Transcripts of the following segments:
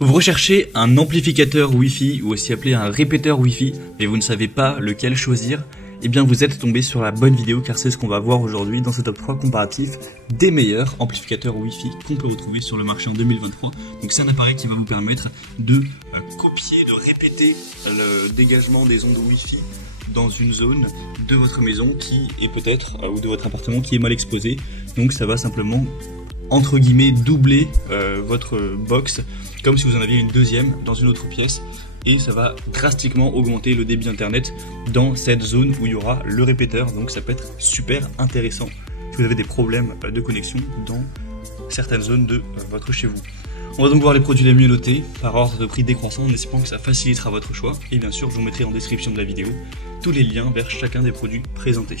Vous recherchez un amplificateur Wi-Fi ou aussi appelé un répéteur Wi-Fi mais vous ne savez pas lequel choisir? Eh bien vous êtes tombé sur la bonne vidéo car c'est ce qu'on va voir aujourd'hui dans ce top 3 comparatif des meilleurs amplificateurs Wi-Fi qu'on peut retrouver sur le marché en 2023. Donc c'est un appareil qui va vous permettre de copier, de répéter le dégagement des ondes Wi-Fi dans une zone de votre maison qui est peut-être, ou de votre appartement qui est mal exposé. Donc ça va simplement entre guillemets doubler votre box comme si vous en aviez une deuxième dans une autre pièce et ça va drastiquement augmenter le débit internet dans cette zone où il y aura le répéteur. Donc ça peut être super intéressant si vous avez des problèmes de connexion dans certaines zones de votre chez vous. On va donc voir les produits les mieux notés par ordre de prix décroissant en espérant que ça facilitera votre choix et bien sûr je vous mettrai en description de la vidéo tous les liens vers chacun des produits présentés.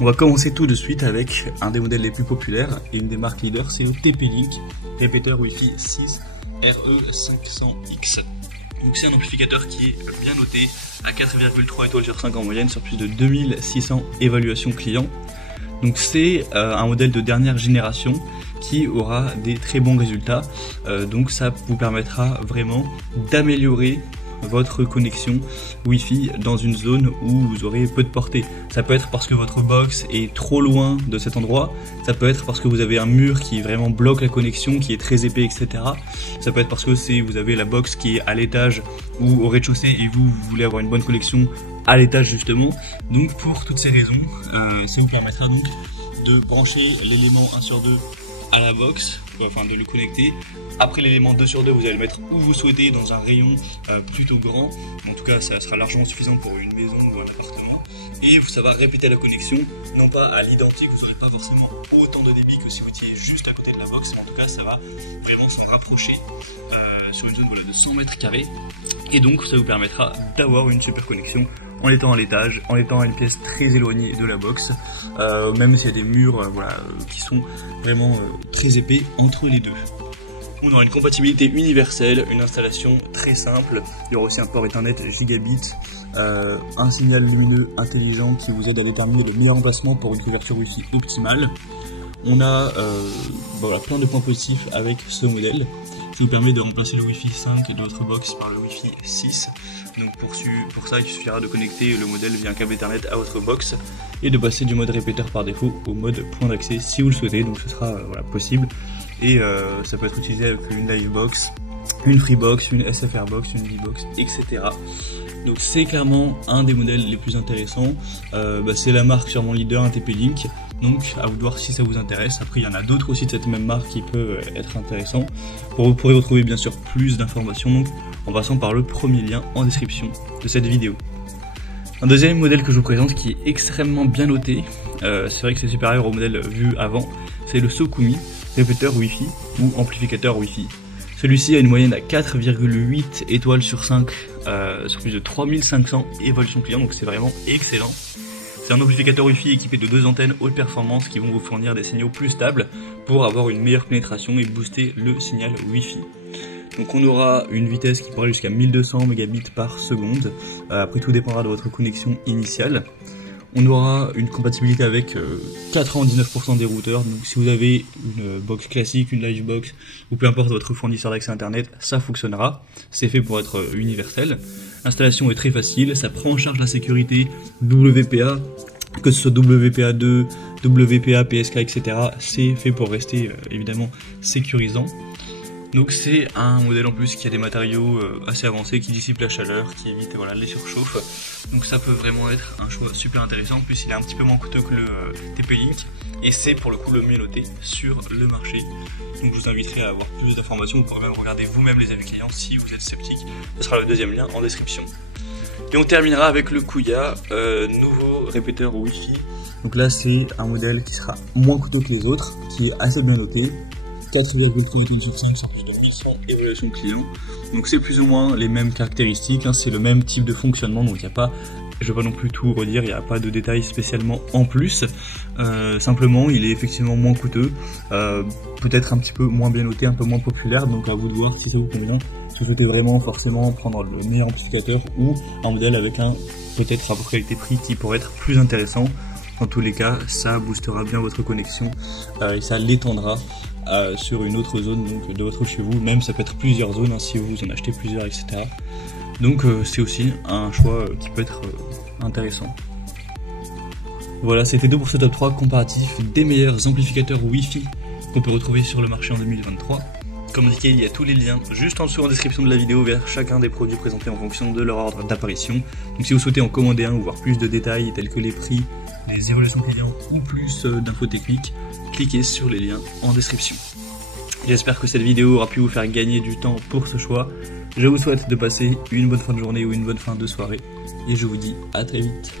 On va commencer tout de suite avec un des modèles les plus populaires et une des marques leaders, c'est le TP-Link répéteur Wi-Fi 6 RE500X. Donc c'est un amplificateur qui est bien noté à 4,3 étoiles sur 5 en moyenne sur plus de 2600 évaluations clients. Donc c'est un modèle de dernière génération qui aura des très bons résultats. Donc ça vous permettra vraiment d'améliorer votre connexion Wi-Fi dans une zone où vous aurez peu de portée. Ça peut être parce que votre box est trop loin de cet endroit, ça peut être parce que vous avez un mur qui vraiment bloque la connexion, qui est très épais, etc. Ça peut être parce que vous avez la box qui est à l'étage ou au rez-de-chaussée et vous voulez avoir une bonne connexion à l'étage justement. Donc pour toutes ces raisons, ça vous permettra donc de brancher l'élément 1 sur 2 à la box, enfin de le connecter. Après l'élément 2 sur 2, vous allez le mettre où vous souhaitez, dans un rayon plutôt grand. En tout cas, ça sera largement suffisant pour une maison ou un appartement. Et ça va répéter la connexion, non pas à l'identique, vous n'aurez pas forcément autant de débit que si vous étiez juste à côté de la box. En tout cas, ça va vraiment se rapprocher sur une zone de 100 mètres carrés. Et donc, ça vous permettra d'avoir une super connexion en étant à l'étage, en étant à une pièce très éloignée de la box, même s'il y a des murs qui sont vraiment très épais entre les deux. On aura une compatibilité universelle, une installation très simple, il y aura aussi un port Ethernet gigabit, un signal lumineux intelligent qui vous aide à déterminer le meilleur emplacement pour une couverture Wi-Fi optimale. On a plein de points positifs avec ce modèle qui vous permet de remplacer le Wi-Fi 5 de votre box par le Wi-Fi 6. Donc pour ça il suffira de connecter le modèle via un câble Ethernet à votre box et de passer du mode répéteur par défaut au mode point d'accès si vous le souhaitez. Donc ce sera possible et ça peut être utilisé avec une Livebox, une Freebox, une SFR box, une V-Box, etc. Donc c'est clairement un des modèles les plus intéressants. C'est la marque sûrement leader, un TP-Link. Donc à vous de voir si ça vous intéresse. Après il y en a d'autres aussi de cette même marque qui peuvent être intéressants. Vous pourrez retrouver bien sûr plus d'informations donc, en passant par le premier lien en description de cette vidéo. Un deuxième modèle que je vous présente qui est extrêmement bien noté, c'est vrai que c'est supérieur au modèle vu avant, c'est le Sokumi répéteur Wi-Fi ou amplificateur Wi-Fi. Celui-ci a une moyenne à 4,8 étoiles sur 5 sur plus de 3500 évaluations clients, donc c'est vraiment excellent. C'est un amplificateur Wi-Fi équipé de 2 antennes haute performance qui vont vous fournir des signaux plus stables pour avoir une meilleure pénétration et booster le signal Wi-Fi. Donc on aura une vitesse qui pourra aller jusqu'à 1200 mégabits par seconde, après tout dépendra de votre connexion initiale. On aura une compatibilité avec 99% des routeurs, donc si vous avez une box classique, une Livebox ou peu importe votre fournisseur d'accès internet, ça fonctionnera. C'est fait pour être universel. L'installation est très facile, ça prend en charge la sécurité WPA, que ce soit WPA2, WPA, PSK, etc. C'est fait pour rester évidemment sécurisant. Donc c'est un modèle en plus qui a des matériaux assez avancés, qui dissipent la chaleur, qui évite les surchauffes. Donc ça peut vraiment être un choix super intéressant. En plus il est un petit peu moins coûteux que le TP-Link et c'est pour le coup le mieux noté sur le marché. Donc je vous inviterai à avoir plus d'informations, vous pourrez même regarder vous-même les avis clients si vous êtes sceptique. Ce sera le deuxième lien en description. Et on terminera avec le Kuya, nouveau répéteur Wi-Fi. Donc là c'est un modèle qui sera moins coûteux que les autres, qui est assez bien noté. 4,3 sur plus de 1100 évaluations clients. Donc c'est plus ou moins les mêmes caractéristiques, c'est le même type de fonctionnement, donc il n'y a pas, je ne vais pas non plus tout redire, il n'y a pas de détails spécialement en plus. Simplement il est effectivement moins coûteux, peut-être un petit peu moins bien noté, un peu moins populaire, donc à vous de voir si ça vous convient. Si vous souhaitez vraiment forcément prendre le meilleur amplificateur ou un modèle avec un peut-être rapport qualité-prix qui pourrait être plus intéressant. Dans tous les cas, ça boostera bien votre connexion et ça l'étendra sur une autre zone donc, de votre chez vous. Même ça peut être plusieurs zones hein, si vous en achetez plusieurs, etc. Donc c'est aussi un choix qui peut être intéressant. Voilà, c'était tout pour ce top 3 comparatif des meilleurs amplificateurs Wi-Fi qu'on peut retrouver sur le marché en 2023. Comme indiqué, il y a tous les liens juste en dessous en description de la vidéo vers chacun des produits présentés en fonction de leur ordre d'apparition. Donc si vous souhaitez en commander un ou voir plus de détails tels que les prix, les évolutions clients ou plus d'infos techniques, cliquez sur les liens en description. J'espère que cette vidéo aura pu vous faire gagner du temps pour ce choix. Je vous souhaite de passer une bonne fin de journée ou une bonne fin de soirée et je vous dis à très vite.